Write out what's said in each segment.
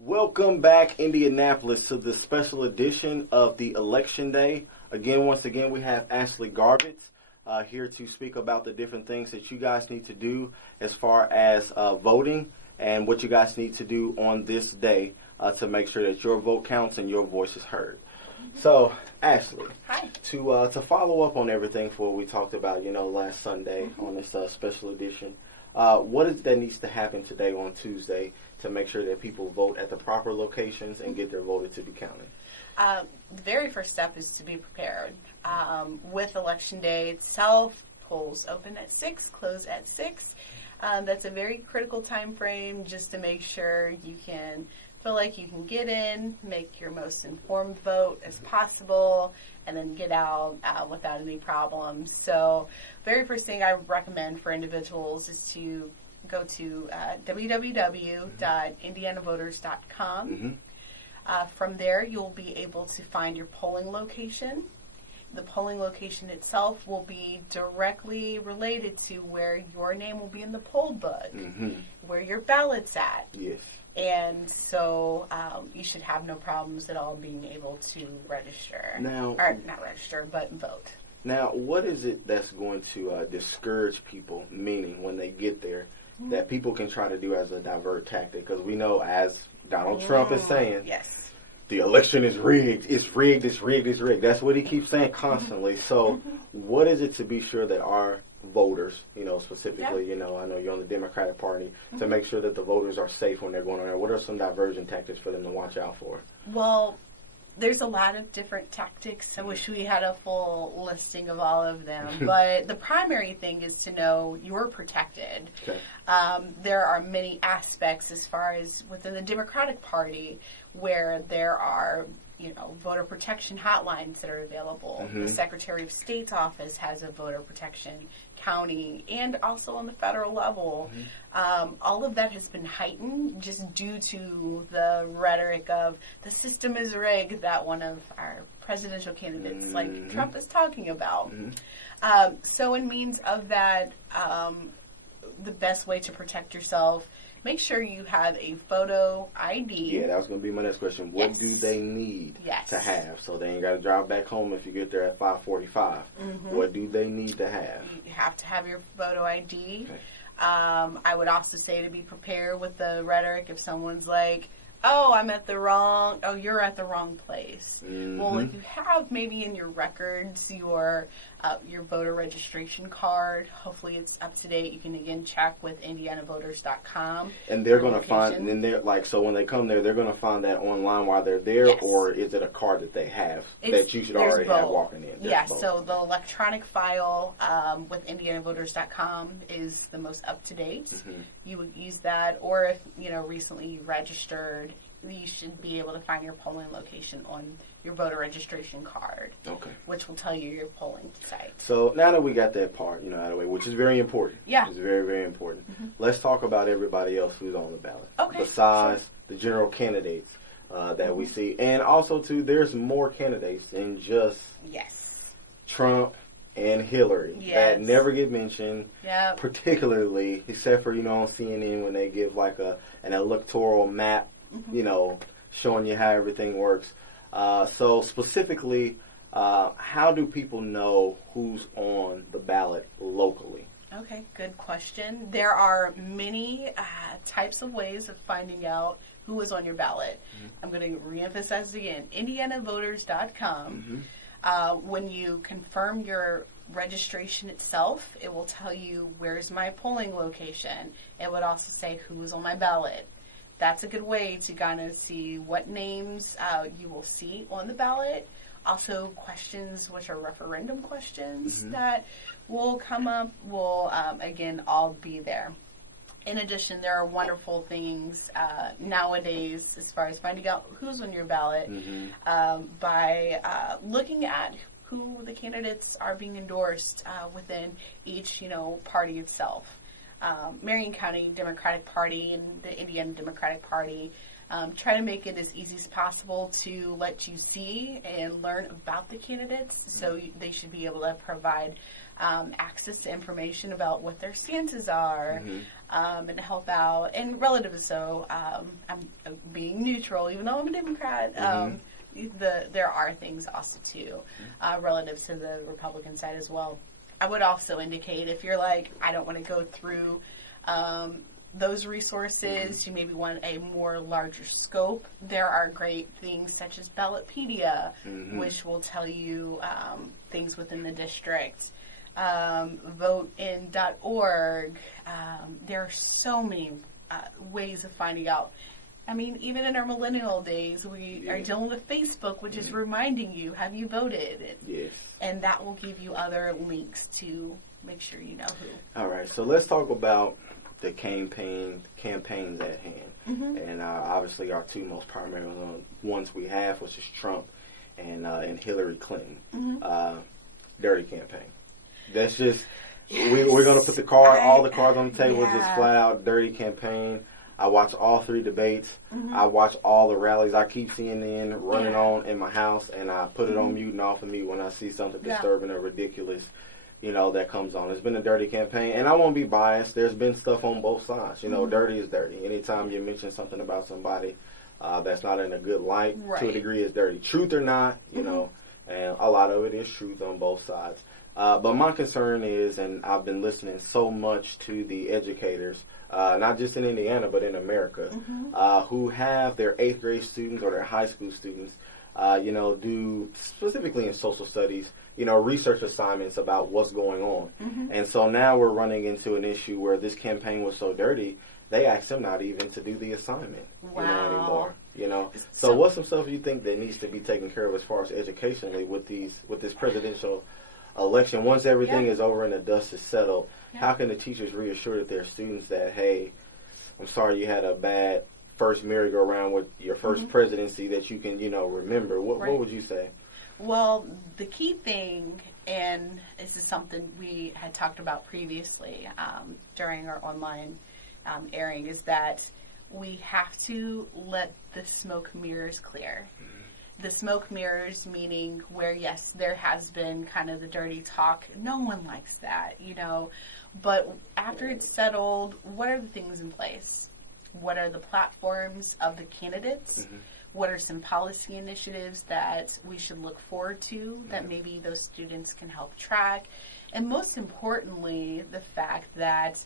Welcome back, Indianapolis, to the special edition of the Election Day. Once again, we have Ashley Garbett here to speak about the different things that you guys need to do as far as voting and what you guys need to do on this day to make sure that your vote counts and your voice is heard. So, Ashley, Hi. To follow up on everything for what we talked about, last Sunday on this special edition, what is it that needs to happen today on Tuesday to make sure that people vote at the proper locations and get their vote to be counted? The very first step is to be prepared. With Election Day itself, polls open at 6, close at 6. That's a very critical time frame just to make sure you can feel like you can get in, make your most informed vote as possible, and then get out without any problems. So very first thing I recommend for individuals is to go to www.indianavoters.com. Mm-hmm. From there, you'll be able to find your polling location. The polling location itself will be directly related to where your name will be in the poll book, Mm-hmm. where your ballot's at. Yes. And so you should have no problems at all being able to register. Now, or not register, but vote. Now, what is it that's going to discourage people, meaning when they get there, that people can try to do as a divert tactic? Because we know, as Donald Trump is saying, Yes. the election is rigged. It's rigged. It's rigged. It's rigged. That's what he keeps saying constantly. So, what is it to be sure that our voters, specifically, I know you're on the Democratic Party, to make sure that the voters are safe when they're going on there? What are some diversion tactics for them to watch out for? Well, there's a lot of different tactics. I wish we had a full listing of all of them. But the primary thing is to know you're protected. Okay. There are many aspects as far as within the Democratic Party where there are, voter protection hotlines that are available. Mm-hmm. The Secretary of State's office has a voter protection county, and also on the federal level. Mm-hmm. All of that has been heightened just due to the rhetoric of the system is rigged that one of our presidential candidates like Trump is talking about. Mm-hmm. So in means of that, the best way to protect yourself, make sure you have a photo ID. Yeah, that was going to be my next question. What Yes. do they need Yes. to have? So they ain't got to drive back home if you get there at 5:45. Mm-hmm. What do they need to have? You have to have your photo ID. Okay. I would also say to be prepared with the rhetoric if someone's like, you're at the wrong place. Mm-hmm. Well, if you have maybe in your records your voter registration card, hopefully it's up to date. You can again check with indianavoters.com. And they're going to Location. find, and they're like, so when they come there, they're going to find that online while they're there, Yes. or is it a card that they have that you should There's already have both. walking in? There's Yes, both. so the electronic file with indianavoters.com is the most up to date. Mm-hmm. You would use that, or if recently you registered, you should be able to find your polling location on your voter registration card, Okay. which will tell you your polling site. So now that we got that part, out of the way, which is very important. Yeah. It's very, very important. Let's talk about everybody else who's on the ballot. Okay, Besides the general candidates that we see. And also, too, there's more candidates than just Yes. Trump and Hillary Yes. that never get mentioned, Yep. particularly, except for, on CNN when they give like an electoral map, showing you how everything works. So specifically, how do people know who's on the ballot locally? Okay, good question. There are many types of ways of finding out who is on your ballot. I'm going to reemphasize again, indianavoters.com. When you confirm your registration itself, it will tell you where's my polling location. It would also say who's on my ballot. That's a good way to kind of see what names you will see on the ballot. Also, questions which are referendum questions that will come up will, again, all be there. In addition, there are wonderful things nowadays as far as finding out who's on your ballot by looking at who the candidates are being endorsed within each, party itself. Marion County Democratic Party and the Indiana Democratic Party try to make it as easy as possible to let you see and learn about the candidates. So they should be able to provide access to information about what their stances are, and help out. And relative to so, I'm being neutral, even though I'm a Democrat. There are things also too, relative to the Republican side as well. I would also indicate if you're like, I don't want to go through those resources, you maybe want a more larger scope. There are great things such as Ballotpedia, which will tell you things within the district. Votein.org. There are so many ways of finding out. I mean, even in our millennial days, we are dealing with Facebook, which is reminding you, have you voted? Yes. And that will give you other links to make sure you know who. All right, so let's talk about the campaigns at hand. And obviously our two most primary ones we have, which is Trump and Hillary Clinton. Dirty campaign. That's just, we're going to put all the cards on the table, just flat out dirty campaign. I watch all three debates. I watch all the rallies. I keep CNN running on in my house, and I put it on mute and off of mute when I see something disturbing or ridiculous, that comes on. It's been a dirty campaign, and I won't be biased. There's been stuff on both sides. Dirty is dirty. Anytime you mention something about somebody that's not in a good light, to a degree, is dirty. Truth or not, and a lot of it is truth on both sides. But my concern is, and I've been listening so much to the educators, not just in Indiana, but in America, who have their 8th grade students or their high school students, do, specifically in social studies, research assignments about what's going on. And so now we're running into an issue where this campaign was so dirty, they asked them not even to do the assignment anymore. So what's some stuff you think that needs to be taken care of as far as educationally with this presidential election? Once everything is over and the dust is settled, how can the teachers reassure their students that, hey, I'm sorry you had a bad first merry-go-round with your first presidency that you can, remember? What would you say? Well, the key thing, and this is something we had talked about previously during our online airing, is that we have to let the smoke mirrors clear. The smoke mirrors meaning where, yes, there has been kind of the dirty talk. No one likes that, But after it's settled, what are the things in place? What are the platforms of the candidates? What are some policy initiatives that we should look forward to that maybe those students can help track? And most importantly, the fact that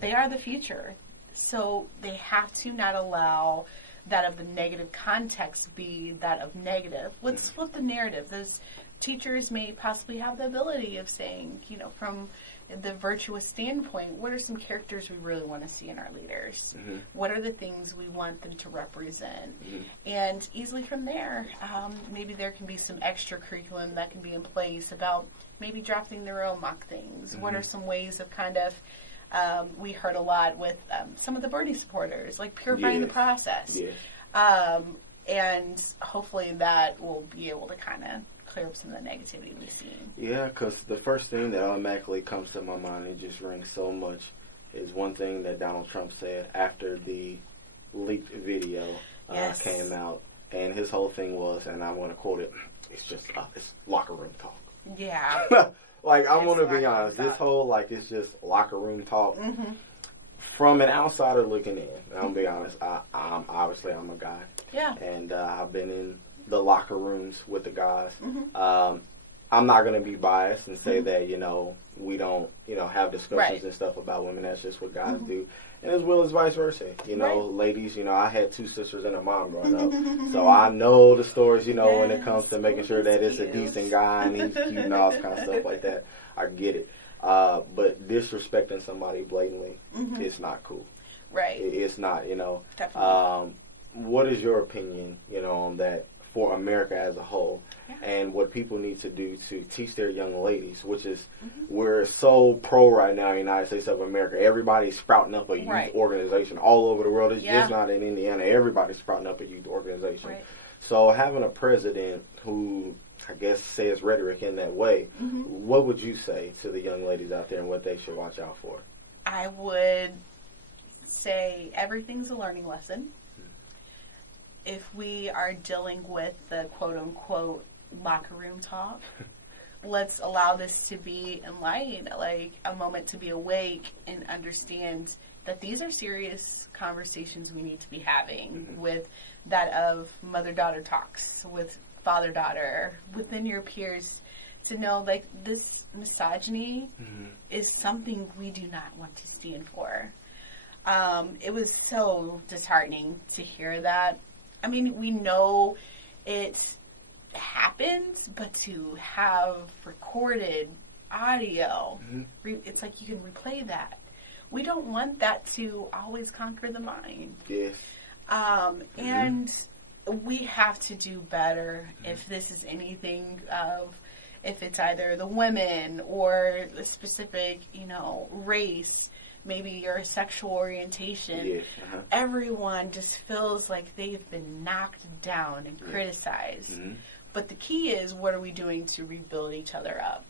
they are the future. So they have to not allow that of the negative context be that of negative. Let's flip the narrative. Those teachers may possibly have the ability of saying, from the virtuous standpoint, what are some characters we really want to see in our leaders? What are the things we want them to represent? And easily from there, maybe there can be some extra curriculum that can be in place about maybe drafting their own mock things. What are some ways of kind of we heard a lot with some of the Bernie supporters, like purifying the process. And hopefully that will be able to kind of clear up some of the negativity we've seen. Yeah, because the first thing that automatically comes to my mind, it just rings so much, is one thing that Donald Trump said after the leaked video came out. And his whole thing was, and I want to quote it, it's locker room talk. Yeah. I'm going to be honest, this whole, it's just locker room talk. From an outsider looking in, and I'm going to be honest, I'm a guy. Yeah. And I've been in the locker rooms with the guys. I'm not going to be biased and say that, we don't, have discussions and stuff about women. That's just what guys do. And as well as vice versa. Ladies, I had 2 sisters and a mom growing up. So I know the stories, when it comes to making sure that it's a decent guy and he's cute and all kind of stuff like that. I get it. But disrespecting somebody blatantly, it's not cool. Right. It's not, Definitely. What is your opinion, on that for America as a whole, and what people need to do to teach their young ladies, which is, we're so pro right now in the United States of America. Everybody's sprouting up a youth organization all over the world. It's just not in Indiana. Everybody's sprouting up a youth organization. So having a president who, I guess, says rhetoric in that way, what would you say to the young ladies out there and what they should watch out for? I would say everything's a learning lesson. If we are dealing with the quote-unquote locker room talk, let's allow this to be in light, like a moment to be awake and understand that these are serious conversations we need to be having with that of mother-daughter talks, with father-daughter, within your peers, to know like this misogyny is something we do not want to stand for. It was so disheartening to hear that. I mean, we know it happened, but to have recorded audio, it's like you can replay that. We don't want that to always conquer the mind. Yes. And we have to do better if this is anything of, if it's either the women or the specific, race, maybe your sexual orientation. Yes. Everyone just feels like they've been knocked down and criticized. But the key is, what are we doing to rebuild each other up?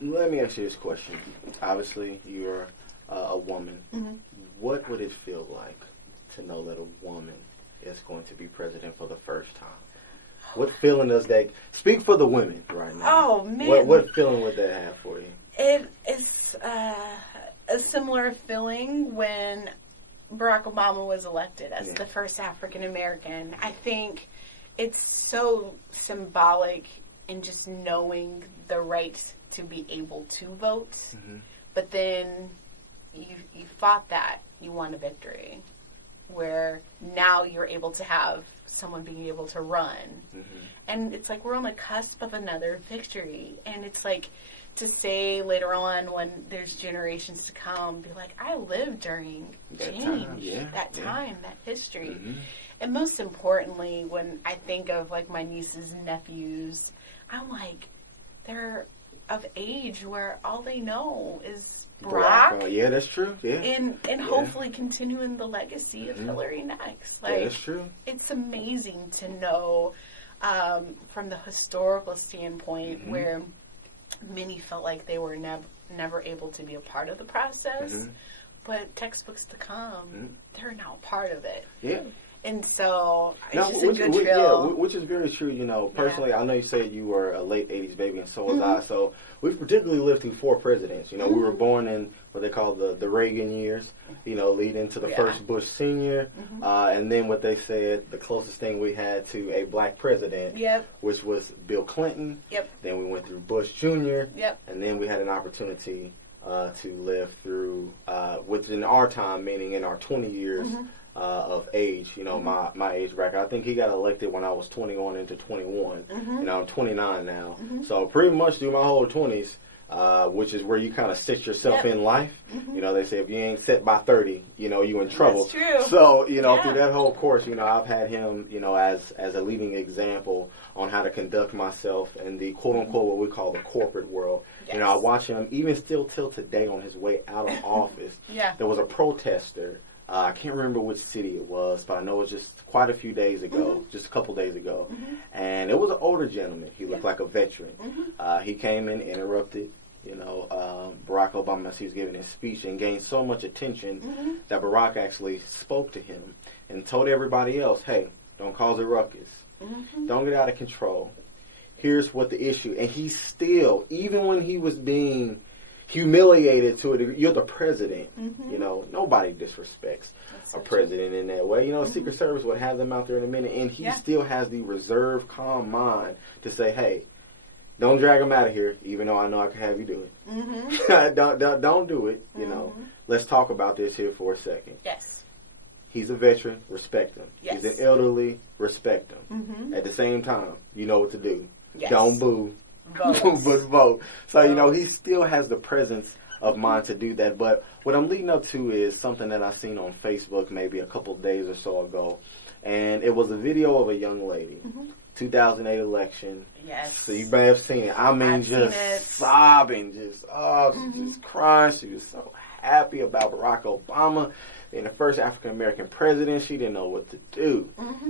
Let me ask you this question. Obviously, you're a woman. What would it feel like to know that a woman is going to be president for the first time? What feeling does that... Speak for the women right now. Oh, man. What feeling would that have for you? It is a similar feeling when Barack Obama was elected as the first African American. I think it's so symbolic in just knowing the right to be able to vote. But then you fought that. You won a victory. Where now you're able to have someone being able to run. And it's like we're on the cusp of another victory. And it's like to say later on when there's generations to come, be like, I lived during change, that time, that history. And most importantly, when I think of like my nieces and nephews, I'm like, they're of age where all they know is Barack. Yeah, that's true. Yeah. And hopefully continuing the legacy of Hillary next. Like, that's true. It's amazing to know from the historical standpoint where many felt like they were never able to be a part of the process. But textbooks to come, they're now part of it. Yeah. And so, it's just a good feel. Yeah, which is very true. Personally, I know you said you were a late 80s baby, and so was I. So we've particularly lived through 4 presidents. We were born in what they call the Reagan years, leading to the first Bush Sr., and then what they said, the closest thing we had to a black president, which was Bill Clinton. Then we went through Bush Jr., and then we had an opportunity to live through, within our time, meaning in our 20 years, of age, my age bracket. I think he got elected when I was 20 going into 21. I'm 29 now. So pretty much through my whole 20s, which is where you kind of set yourself in life. They say if you ain't set by 30, you in trouble. That's true. So, through that whole course, I've had him, as a leading example on how to conduct myself in the quote-unquote what we call the corporate world. I watch him even still till today on his way out of office. There was a protester. I can't remember which city it was, but I know it was just quite a few days ago, just a couple days ago. And it was an older gentleman. He looked like a veteran. He came in, interrupted, Barack Obama as he was giving his speech and gained so much attention that Barack actually spoke to him and told everybody else, hey, don't cause a ruckus. Don't get out of control. Here's what the issue. And he still, even when he was being humiliated to a degree. You're the president. Nobody disrespects a president in that way. Secret Service would have them out there in a minute, and he still has the reserved, calm mind to say, hey, don't drag him out of here, even though I know I can have you do it. Don't do it. Let's talk about this here for a second. Yes. He's a veteran, respect him. Yes. He's an elderly, respect him. At the same time, you know what to do. Yes. Don't boo. Vote. But vote. So, he still has the presence of mind to do that. But what I'm leading up to is something that I seen on Facebook maybe a couple of days or so ago. And it was a video of a young lady. 2008 election. Yes. So you may have seen it. I mean, I've just sobbing. Just crying. She was so happy about Barack Obama being the first African American president. She didn't know what to do.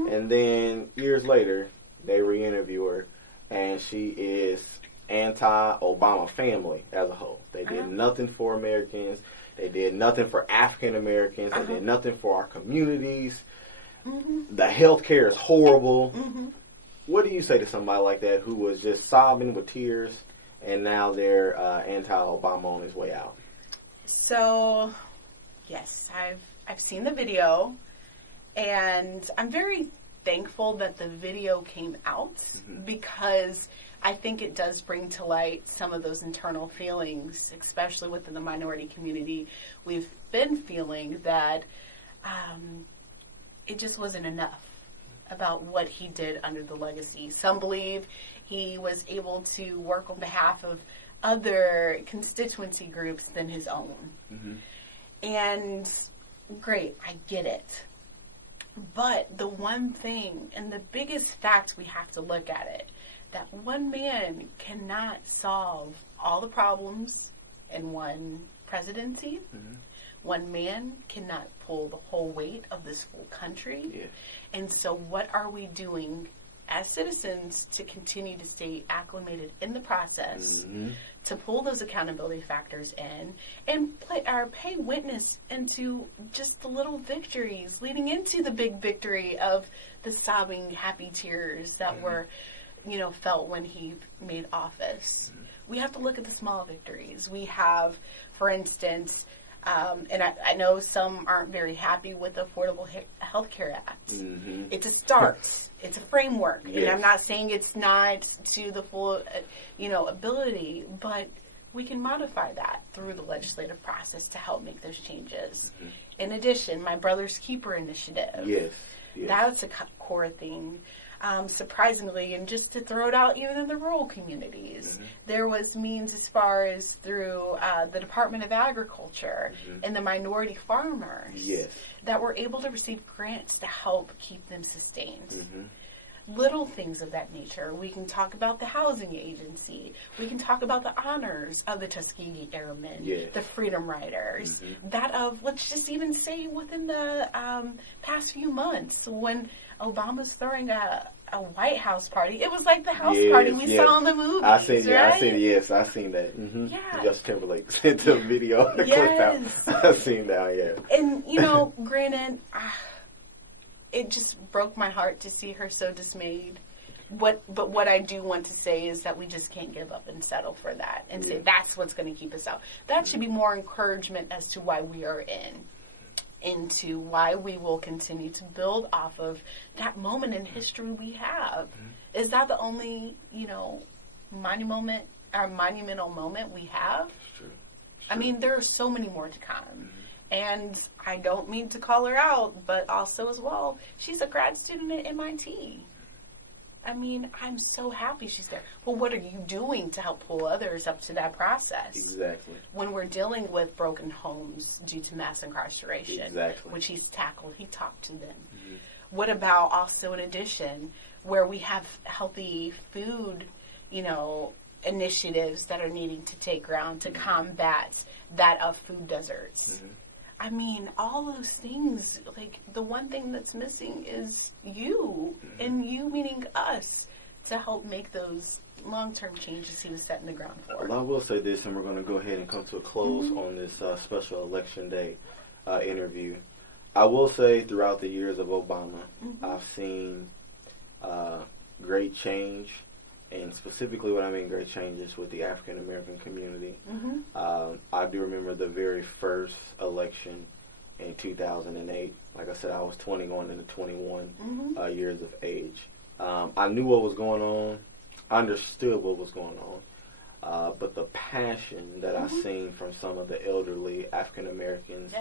And then years later, they re-interview her. And she is anti-Obama family as a whole. They did nothing for Americans. They did nothing for African Americans. They did nothing for our communities. The health care is horrible. What do you say to somebody like that who was just sobbing with tears and now they're anti-Obama on his way out? So, Yes, I've seen the video, and I'm very thankful that the video came out because I think it does bring to light some of those internal feelings, especially within the minority community. We've been feeling that it just wasn't enough about what he did under the legacy. Some believe he was able to work on behalf of other constituency groups than his own. And great, I get it. But the one thing, and the biggest fact we have to look at it, that one man cannot solve all the problems in one presidency. One man cannot pull the whole weight of this full country. And so what are we doing as citizens to continue to stay acclimated in the process, to pull those accountability factors in, and pay witness into just the little victories leading into the big victory of the sobbing, happy tears that were, felt when he made office. We have to look at the small victories. We have, for instance, and I know some aren't very happy with the Affordable Health Care Act. It's a start. It's a framework. And I'm not saying it's not to the full, ability, but we can modify that through the legislative process to help make those changes. In addition, my Brother's Keeper initiative. That's a core thing. Surprisingly, and just to throw it out, even in the rural communities, there was means as far as through the Department of Agriculture and the minority farmers that were able to receive grants to help keep them sustained. Little things of that nature. We can talk about the housing agency. We can talk about the honors of the Tuskegee Airmen, the Freedom Riders. That of, let's just even say within the past few months when Obama's throwing a White House party. It was like the house party we saw in the movies. I seen that. Justin Timberlake sent the video clip out. I've seen that, And, granted, it just broke my heart to see her so dismayed. But what I do want to say is that we just can't give up and settle for that and say that's what's going to keep us out. That should be more encouragement as to why we are into why we will continue to build off of that moment in history we have. Is that the only, monumental moment we have? True. I mean, there are so many more to come. And I don't mean to call her out, but also as well, she's a grad student at MIT. I mean, I'm so happy she's there. Well, what are you doing to help pull others up to that process? Exactly. When we're dealing with broken homes due to mass incarceration, which he's tackled, he talked to them. What about also, in addition, where we have healthy food, initiatives that are needing to take ground to combat that of food deserts? I mean, all those things, like, the one thing that's missing is you, and you meaning us, to help make those long-term changes he was setting the ground for. Well, I will say this, and we're going to go ahead and come to a close on this special Election Day interview. I will say throughout the years of Obama, I've seen great change, and specifically what I mean great changes with the African American community. I do remember the very first election in 2008. Like I said, I was 20 going into 21 years of age. I knew what was going on. I understood what was going on. But the passion that I seen from some of the elderly African Americans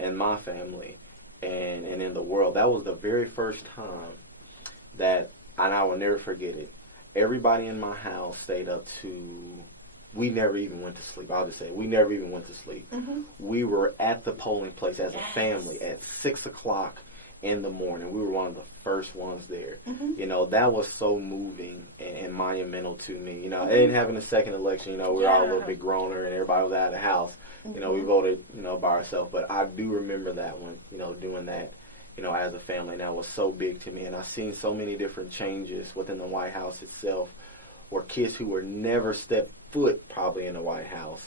in my family and in the world, that was the very first time that, and I will never forget it, everybody in my house stayed up to, we never even went to sleep. I'll just say, we never even went to sleep. We were at the polling place as a family at 6 o'clock in the morning. We were one of the first ones there. That was so moving and monumental to me. It didn't happen in the second election. We were all a little bit growner and everybody was out of the house. We voted, by ourselves. But I do remember that one, doing that. As a family, and that was so big to me. And I've seen so many different changes within the White House itself, where kids who were never stepped foot probably in the White House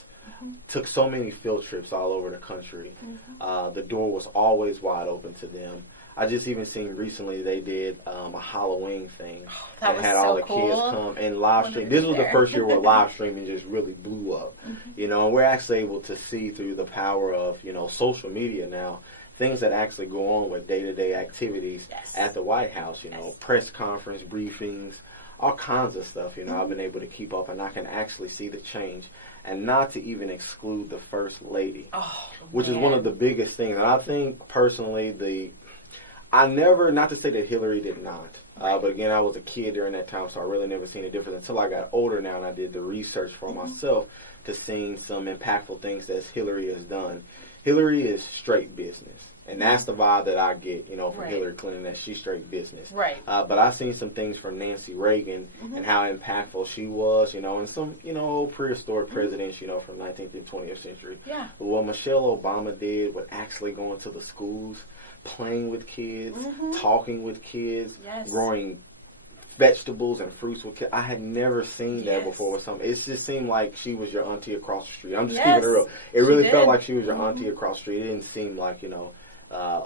took so many field trips all over the country. The door was always wide open to them. I just even seen recently they did a Halloween thing That and was had so all the cool. kids come and live stream. This was the first year where live streaming just really blew up. You know, and we're actually able to see through the power of, you know, social media now, things that actually go on with day-to-day activities Yes. at the White House, you know, press conference, briefings, all kinds of stuff, you know, I've been able to keep up, and I can actually see the change, and not to even exclude the First Lady, which is one of the biggest things. And I think, personally, I never, not to say that Hillary did not, but again, I was a kid during that time, so I really never seen a difference until I got older now, and I did the research for myself to seeing some impactful things that Hillary has done. Hillary is straight business. And that's the vibe that I get, you know, from Hillary Clinton, that she's straight business. Right. But I've seen some things from Nancy Reagan and how impactful she was, you know, and some, you know, prehistoric presidents, you know, from 19th and 20th century. Yeah. But what Michelle Obama did with actually going to the schools, playing with kids, talking with kids, growing vegetables and fruits with kids. I had never seen that before with something. It just seemed like she was your auntie across the street. I'm just keeping it real. It really felt like she was your auntie across the street. It didn't seem like, you know,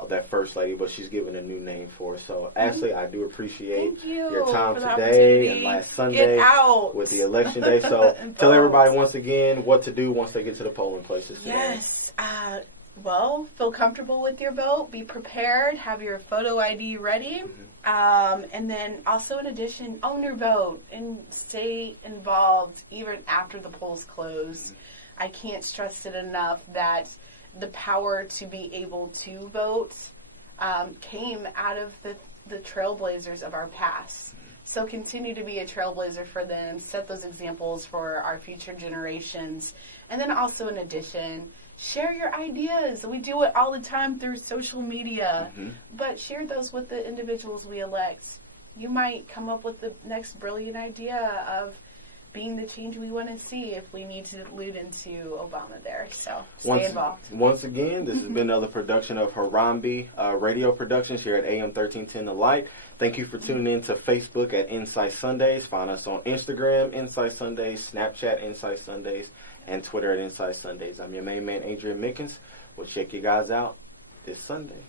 that First Lady, but she's given a new name for it. So, Ashley, I do appreciate your time today and last Sunday with the election day. So, tell everybody once again what to do once they get to the polling places today. Yes. Well, feel comfortable with your vote. Be prepared. Have your photo ID ready. And then also, in addition, own your vote and stay involved even after the polls close. I can't stress it enough that the power to be able to vote came out of the trailblazers of our past. So continue to be a trailblazer for them. Set those examples for our future generations. And then also, in addition, share your ideas. We do it all the time through social media, but share those with the individuals we elect. You might come up with the next brilliant idea of being the change we want to see if we need to allude into Obama there. So stay involved. Once again, this has been another production of Harambe Radio Productions here at AM 1310 The Light. Thank you for tuning in to Facebook at Insight Sundays. Find us on Instagram, Insight Sundays, Snapchat, Insight Sundays, and Twitter at Insight Sundays. I'm your main man, Adrian Mickens. We'll check you guys out this Sunday.